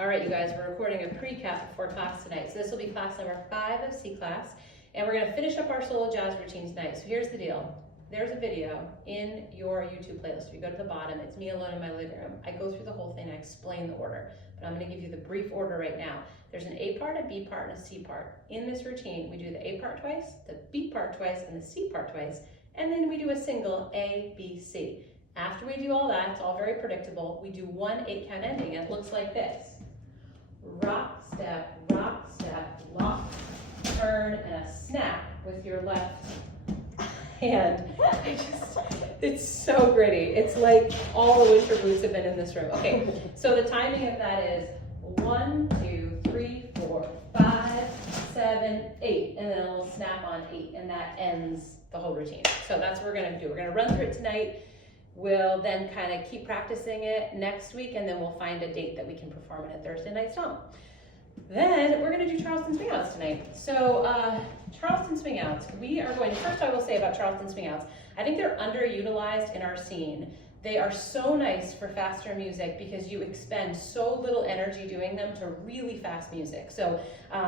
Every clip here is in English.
All right, you guys, we're recording a pre-cap before class tonight. So this will be class number 5 of C class, and we're gonna finish up our solo jazz routine tonight. So here's the deal. There's a video in your YouTube playlist. If you go to the bottom, it's me alone in my living room. I go through the whole thing, I explain the order, but I'm gonna give you the brief order right now. There's an A part, a B part, and a C part. In this routine, we do the A part twice, the B part twice, and the C part twice, and then we do a single A, B, C. After we do all that, it's all very predictable, we do one 8-count ending, and it looks like this. Rock, step, lock, turn, and a snap with your left hand. It's so gritty. It's like all the winter boots have been in this room. Okay, so the timing of that is 1, 2, 3, 4, 5, 7, 8, and then a little snap on 8, and that ends the whole routine. So that's what we're gonna do. We're gonna run through it tonight. We'll then kind of keep practicing it next week, and then we'll find a date that we can perform it at Thursday night song. Then we're going to do Charleston swing outs tonight. So Charleston swing outs, we are going to, first I will say about Charleston swing outs, I think they're underutilized in our scene. They are so nice for faster music because you expend so little energy doing them to really fast music. So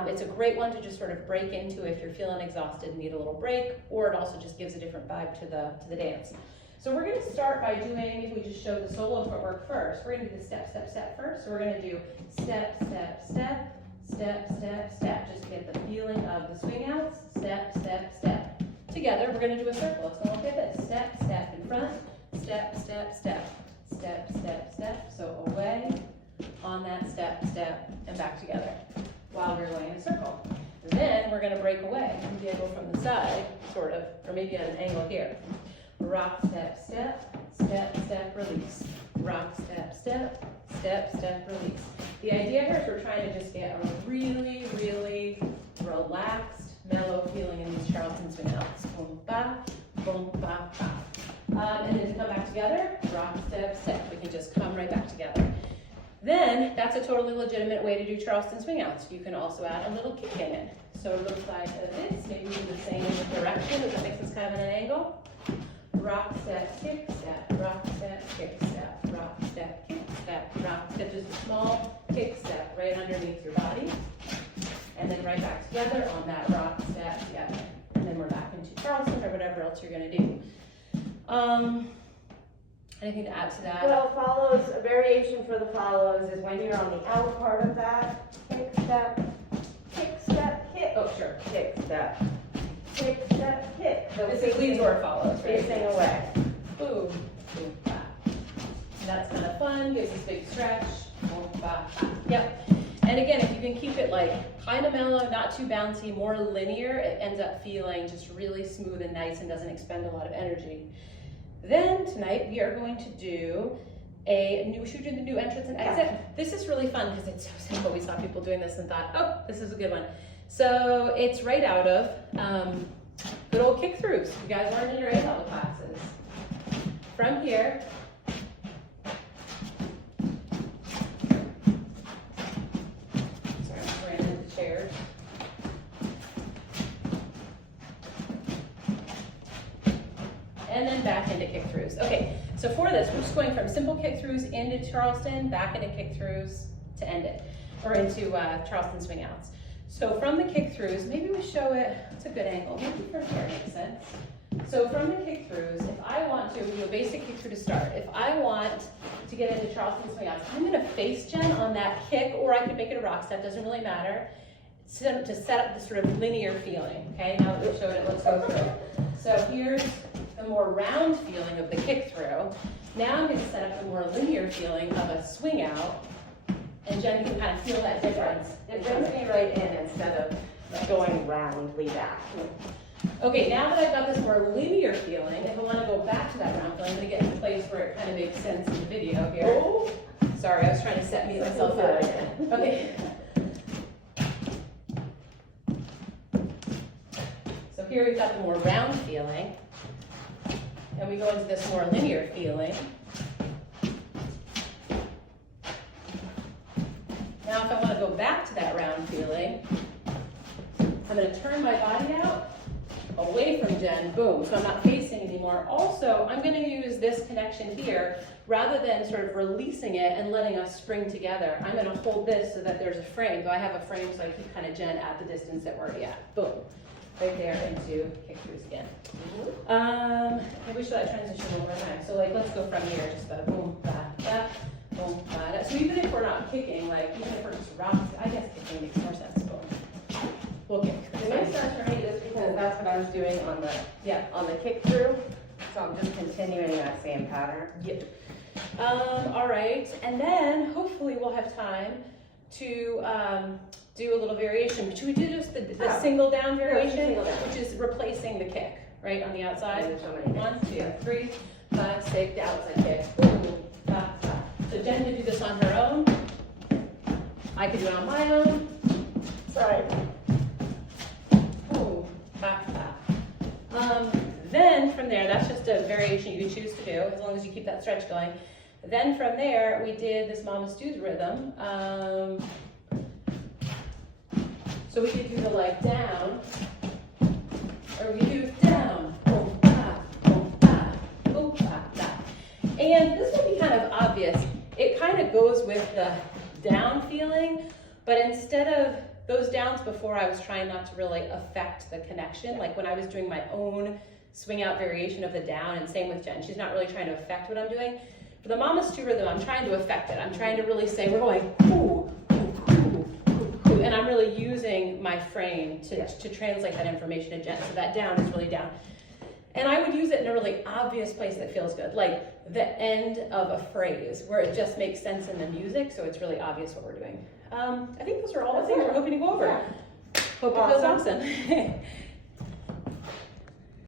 it's a great one to just sort of break into if you're feeling exhausted and need a little break, or it also just gives a different vibe to the dance. So we're going to start by doing, if we just show the solo footwork first, we're going to do the step, step, step first. So we're going to do step, step, step, step, step, step, just to get the feeling of the swing outs, step, step, step. Together, we're going to do a circle. It's going to look like this, step, step in front, step, step, step, step, step, step. So away, on that step, step, and back together while we're going in a circle. Then we're going to break away and go from the side, sort of, or maybe at an angle here. Rock, step, step, step, step, release. Rock, step, step, step, step, release. The idea here is we're trying to just get a really, really relaxed, mellow feeling in these Charleston swing outs. Boom, ba, boom, ba, ba. And then to come back together, rock, step, step. We can just come right back together. Then, that's a totally legitimate way to do Charleston swing outs. You can also add a little kick in it. So it looks like this, maybe do the same direction, as it makes us kind of at an angle. Rock, step, kick, step, rock, step, kick, step, rock, step, kick, step, rock, step. Just a small kick step right underneath your body. And then right back together on that rock, step, together. And then we're back into Charleston or whatever else you're going to do. Anything to add to that? Well, follows, a variation for the follows is when you're on the out part of that, kick, step, kick. Oh, sure. Kick, step, kick. So This is leads or follows, right? facing away. Boom, boom, ba. And that's kind of fun, gives us a big stretch. Boom, ba, ba. Yep. And again, if you can keep it like kind of mellow, not too bouncy, more linear, it ends up feeling just really smooth and nice and doesn't expend a lot of energy. Then tonight we are going to do we should do the new entrance and exit. Yeah. This is really fun because it's so simple. We saw people doing this and thought, oh, this is a good one. So it's right out of good old kick-throughs. You guys learned in your A-level classes. From here, sorry, I'm ran into the chairs. And then back into kick-throughs. Okay, so for this, we're just going from simple kick-throughs into Charleston, back into kick-throughs to end it, or into Charleston swing outs. So from the kick-throughs, maybe we show it, it's a good angle, maybe for here makes sense. So from the kick-throughs, if I want to, we do a basic kick-through to start. If I want to get into Charleston swing outs, I'm gonna face Jen on that kick, or I could make it a rock step, doesn't really matter, to set up this sort of linear feeling, okay? Now that we've showed it, let's go through. So here's the more round feeling of the kick-through. Now I'm gonna set up the more linear feeling of a swing out, and Jen can kind of feel that difference. It brings me right in instead of going roundly back. Okay, now that I've got this more linear feeling, if I want to go back to that round feeling, I'm going to get to the place where it kind of makes sense in the video here. Oh. Sorry, I was trying to set myself up. Okay. So here we've got the more round feeling, and we go into this more linear feeling. Now if I want to go back to that round feeling, I'm going to turn my body out, away from Jen, boom, so I'm not facing anymore. Also, I'm gonna use this connection here, rather than sort of releasing it and letting us spring together, I'm gonna hold this so that there's a frame. So I have a frame so I keep kind of Jen at the distance that we're already at. Boom, right there into kick throughs again. Maybe we should that transition one more time. So like, let's go from here, just the boom, ba, ba, boom, ba, da. So even if we're not kicking, like even if we're just rocking, I guess kicking makes more sense. Boom. We'll kick. It makes sense for me just because that's what I was doing on the kick through. So I'm just continuing that same pattern. Yep. All right, and then hopefully we'll have time to do a little variation. Should we do just the single down variation, single down. which is replacing the kick, right, on the outside? There's so many 1, 2, 3, 5, 6, the outside kick. Boom, ba, ba. So Jen could do this on her own. I could do it on my own. Sorry. Boom, ba, ba. Then from there, that's just a variation you can choose to do, as long as you keep that stretch going. Then from there, we did this Mama Stu's rhythm. So we could do the like down, or we could do down, boom, ba, boom, ba, boom, ba, da. And this will be kind of obvious. It kind of goes with the down feeling, but instead of those downs before, I was trying not to really affect the connection. Like when I was doing my own swing out variation of the down, and same with Jen, she's not really trying to affect what I'm doing. For the Mama Stu rhythm, I'm trying to affect it. I'm trying to really say, we're going, ooh, ooh, ooh, ooh, ooh, and I'm really using my frame to translate that information to Jen. So that down is really down. And I would use it in a really obvious place that feels good, like the end of a phrase where it just makes sense in the music, so it's really obvious what we're doing. I think those are all the things we're hoping to go over. Yeah. Hope it feels awesome.